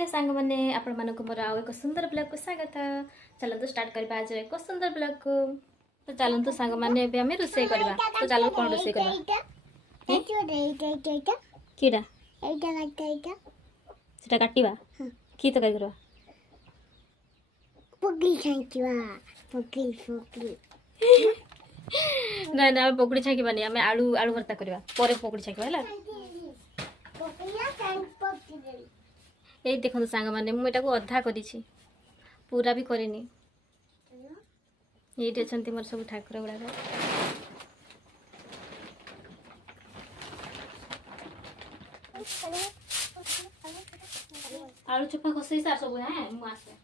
Hello सांग मैंने आपण मानक मोर आउ एक सुंदर ब्लॉग को स्वागत। चलतु स्टार्ट करबा आज एक सुंदर ब्लॉग को। तो चलतु सांग माने एबे हमें रोसे करबा। तो चलो कोन रोसे करबा कीडा सेटा काटिबा की तो करबा पकड़ी छांकीवा पकड़ी ना ना पकड़ी छांकीबा नहीं हमें आलू आलू भरता करबा परे पकड़ी छांकीबा हला। ए देखो सांग माने मु एटा को अधा करिछि पूरा भी करिनी। ये छंती मोर सब ठाकुर गुड़ा आलू चोपा खसई सार सब है मु आसे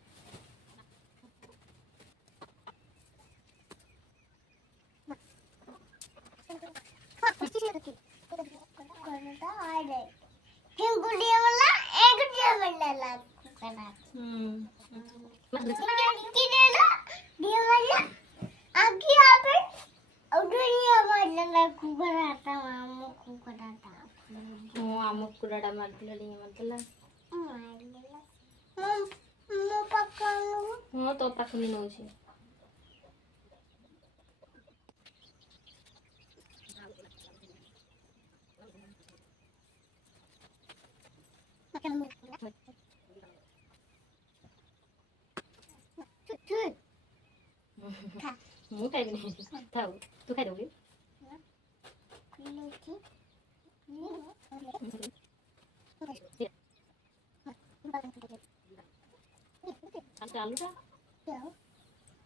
आम कुडाडा मारदिला लिंग मारदिला हो तो पाखनी नउछि मु खाइबे नहीं थाउ तू खाइ दोगी आलूटा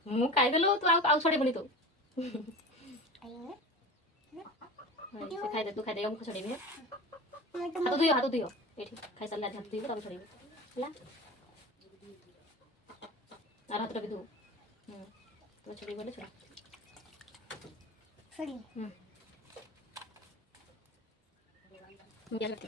मु खाइ देलो तू आउ छोड़े बनी तो से खाइ दे तू खाइ दे हम छोड़े बे हाथ दियो एठी खाइ साला हाथ दियो तब छोड़े हला आर हाथ रबी दो तो छोड़ी बोले छोड़ छोड़ी क्या करती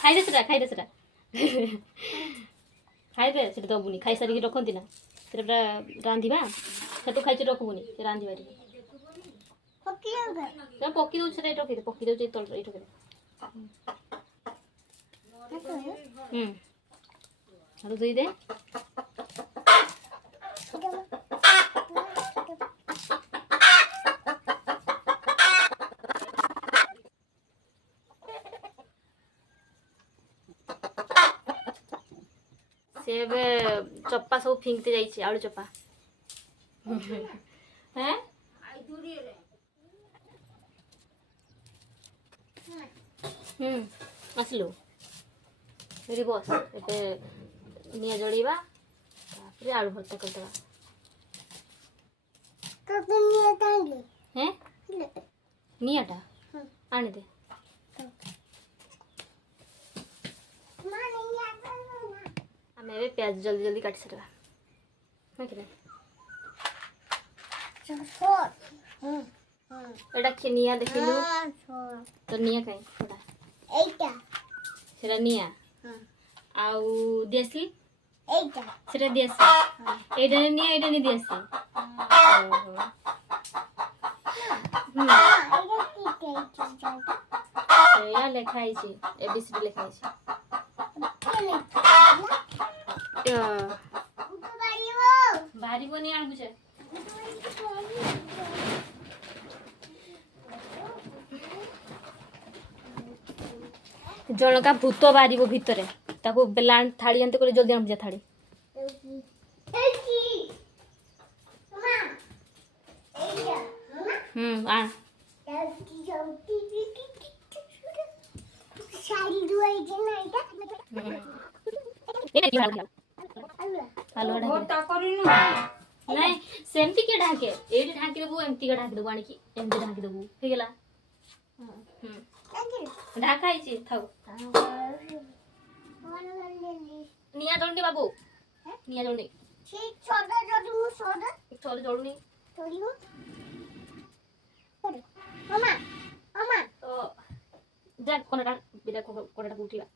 खाइ दे सेटा खाइ दे दबुनी खाइ सारी रखती ना सेटा पूरा रांधिबा से तो खाइ रखबुनी से रांधिबा पकी दो सेटा रखी दे पकी दो तल रही रखी दे हाथ धोई दे से चप्पा सब फिंगते जाइए आलू चप्पा हैं आसलु मेरी बस ए निया जड़ीबा तापर आलू भर्ता करदबा तो निया तांगे हैं नियाटा आनी दे हमें प्याज जल्दी जल्दी काट सकता है एटा के निया देखिलु तो निया काई एटा एटा सेरा निया आउ देसी एटा सेरा देसी एटा निया एटा नि देसी या लेखा आइछि एबीसीडी लेखा आइछि भारी बनी आन बुझे जण का भूत बाहर भितर ताको बेला थाड़ी अंत कर जल्दी आन बुझे थाड़ी आ साड़ी दुआई के नहीं सेमती के ढाके एडी ढाकी देबो एमती के ढाकी देबो आनी की एमती ढाकी देबो हे गेला ढाका आइछि थाउ निया जल्दी बाबू निया जल्दी ठीक छोटा छोटा मु सोडा सॉरी जोड़नी थोड़ी हो मामा मामा तो जा कोनटा बिना कोनटा उठीबा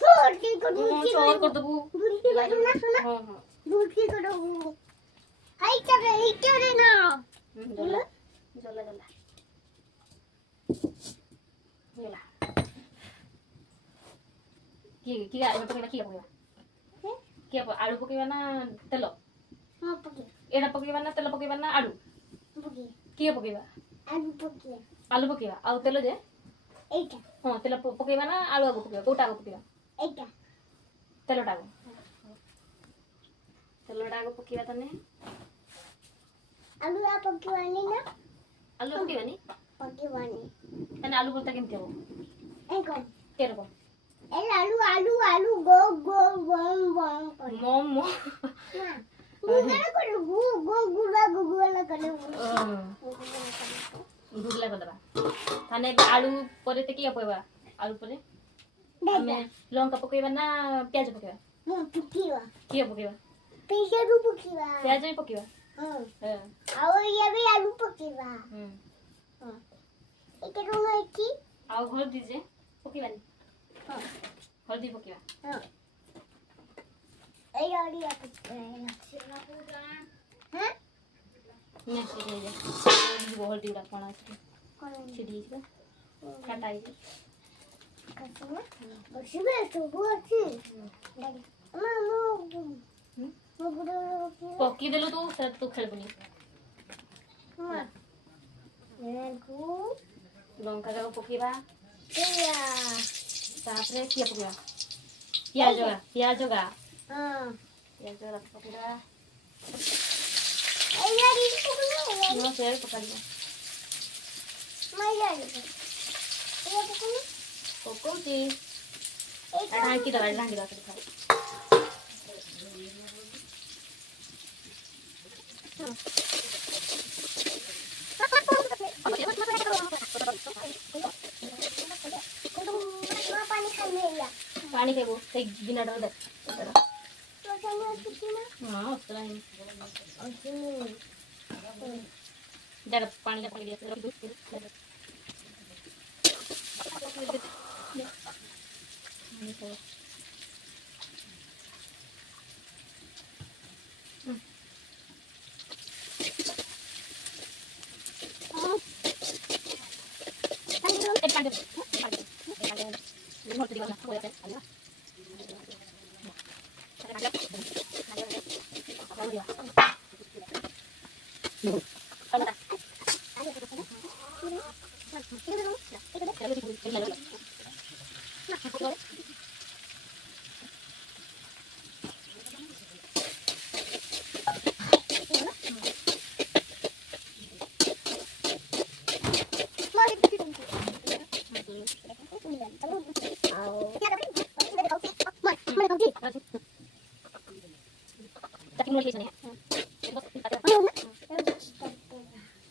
छोटी को छोड़ कर दबू बुलती करो ना सुना हां हां बुलती करो हाय चले ना जला जला जला जला की आलू पकेबा की पकेबा के आलू पकेबा ना तेल हां पके एडा पकेबा ना तेल पकेबा ना आलू पके की पकेबा आलू पकेबा आ तेल जे एटा हां तेल पकेबा ना आलू पकेबा कोटा पकेबा एटा तेलटा पकेबा तने आलू आप पकेवानी ना आलू पकेबानी पकेवानी तने आलू बोलता केमते हो ए कौन केरको ए आलू गो गो बम बम कर मम गुगला कर गुगला कर गुगला कर दबा थाने आलू परे ते की पकेबा आलू परे हमें लंका पकेबा ना प्याज पकेबा हां पकेवा की पकेबा पेशा रू पकेवा प्याज भी पकेबा हां हां और ये भी आलू पकेवा हां एक रोनो की आओ घर दीजिए पकेबानी हां हल्दी पकेबा हां ए यारी आप हां ने से जे हल्दी उड़ा कोना से कौन छिड़ी के काटाई कसना बसबे तो बोची मामा मो गुडो पकी देलु तू खेलबनी हां नेगु लंका जाको पकेबा या तापरे की पकेबा प्याज गा हां प्याज गा पकेबा ए यारी पकनो नो से पकाली मैं यारी ये पकनो पकोची एक ढांकी दबा खा पानी खाने या पानी के वो एक गिना डाल दे तो खाने कितना हां उतना ही अच्छा जरा पानी का पानी दिया दूध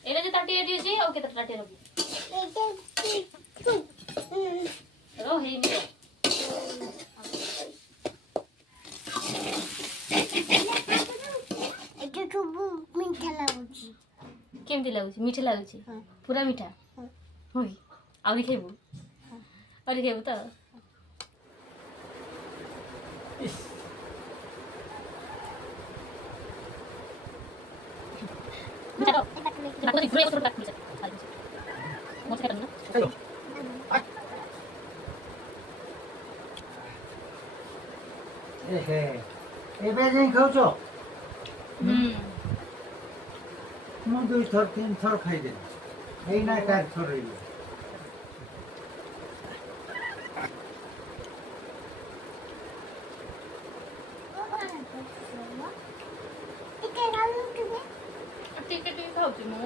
एले जे ताटी एडी जे ओके त ताटी रबी रो हे मी ଏଠି ସବୁ ମିଠା ଲାଗୁଛି କେମିତି ଲାଗୁଛି ମିଠା ଲାଗୁଛି ପୁରା ମିଠା ହୋଇ ଆହୁରି ଖାଇବୁ ଆହୁରି ଖାଇବୁ ତ ଏବେ ଯାଇ ଖାଉଛ ମୁଁ 2 ଥର 3 ଥର ଖାଇଦେଲି ଏଇନା 4 ଥର ରହିଲା ଟିକେ ଟିକେ ଖାଉଛି ମୁଁ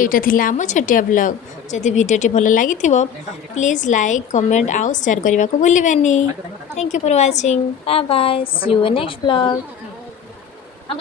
এইটা ଥିଲା ଆମ ଛୋଟିଆ ବ୍ଲଗ୍ ଯଦି ଭିଡ଼ିଓଟି ଭଲ ଲାଗିଥିବ ପ୍ଲିଜ୍ ଲାଇକ୍ କମେଣ୍ଟ ଆଉ ସେୟାର କରିବାକୁ ଭୁଲିବେନି thank you for watching bye bye see you next blog हम